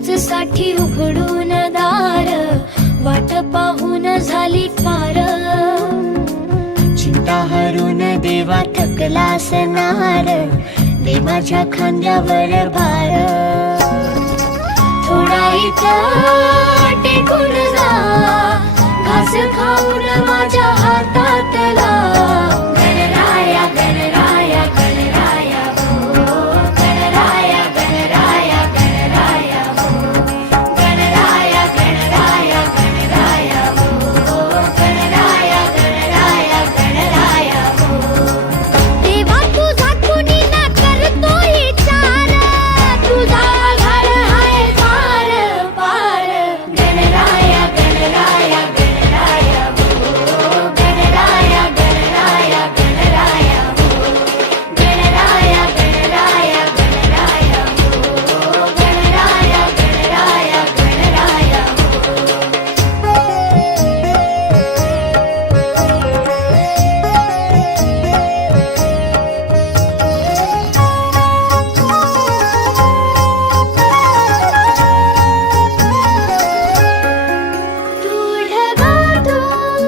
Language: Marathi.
साठी उघडून दार, वाट पाहून झाली पार. चिंता हरून देवा थकला असणार, दे माझ्या खांद्यावर भार. थोडा इथं टेकून जा, घास खाऊन माझ्या हातात